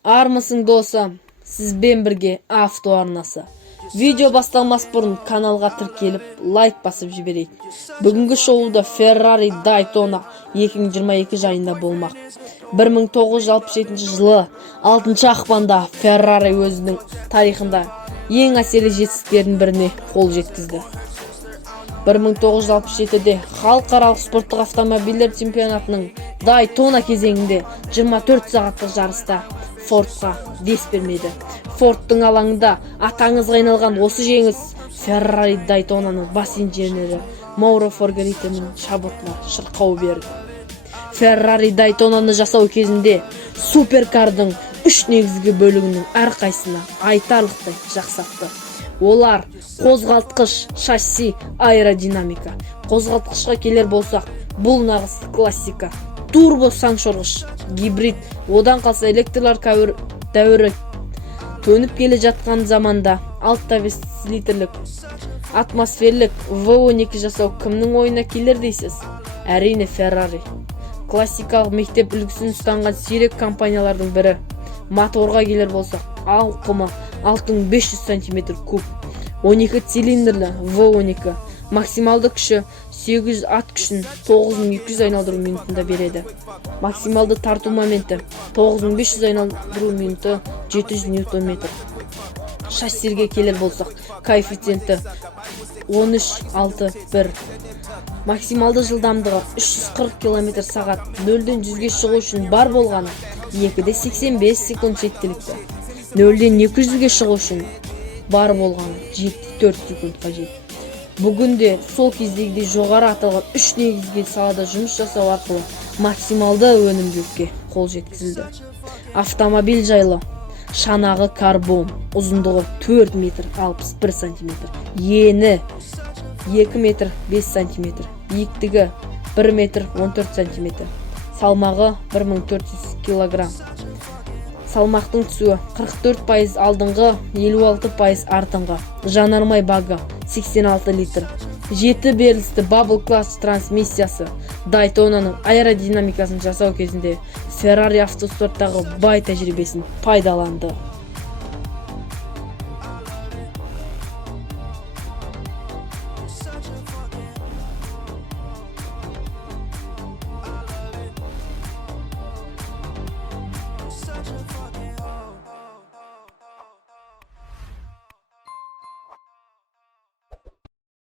Армысың досым, сізбен бірге авто арнасы. Видео басталмас бұрын каналға тіркеліп, лайк басып жіберейік. Бүгінгі шоуда Ferrari Daytona 2022 жайында болмақ. 1967 жылы 6 ақпанда Ferrari өзінің тарихында ең әсерлі жетістіктердің біріне қол жеткізді. 1967-де халықаралық спорттық автомобильдер чемпионатының Daytona кезеңінде 24 сағаттық жарыста Фордқа дес бермеді. Фордтың алаңында атаңызға айналған осы жеңіс Ferrari Daytonaның бас инженері Мауро Форгаританың шабытына шырқау берді. Ferrari Daytonаны жасау кезінде суперкардың 3 негізгі бөлігінің әрқайсына айтарлықтай жақсартты. Олар қозғалтқыш, шасси, аэродинамика. Қозғалтқышқа келер болсақ, бұл нағыз классика. Турбо саңшорғыш, гибрид, одан қалса электрлар дәуірі төніп келе жатқан заманда 6,5 литрлік атмосферлік V12 жасау кімнің ойына келер дейсіз? Әрине Ferrari. Классикалық мектеп үлгісін ұстанған сирек компаниялардың бірі. Моторға келер болсақ, ауқымы 6500 см куб, 12 цилиндрлі V12, максималды күші 800 ат күшін 9200 айналдыру минутында береді. Максималды тарту моменті 9500 айналдыру минуты 700 Нм. Шассирге келер болсақ, коэффициенті 13,61. Максималды жылдамдығы 340 км/сағат, 0-ден 100-ге шығу үшін бар болғаны 2,85 секунд жеткілікті. 0-ден 200-ге шығу үшін бар болғаны 4 секунд қажет. Бүгінде сол кездегідей жоғары аталған 3 негізгі салада жұмыс жасау арқылы максималды өнімділікке қол жеткізілді. Автомобиль жайлы: шанағы карбон, ұзындығы 4 метр 61 см, ені 2 метр 5 см, биіктігі 1 метр 14 см, салмағы 1400 кг. Салмақтың түсуі 44% алдыңғы, 56% артыңғы. Жанармай бағы 86 литр. 7 берілісті Bubble Clutch трансмиссиясы Daytonaның аэродинамикасын жасау кезінде Ferrari автоспорттағы бай тәжірибесін пайдаланды.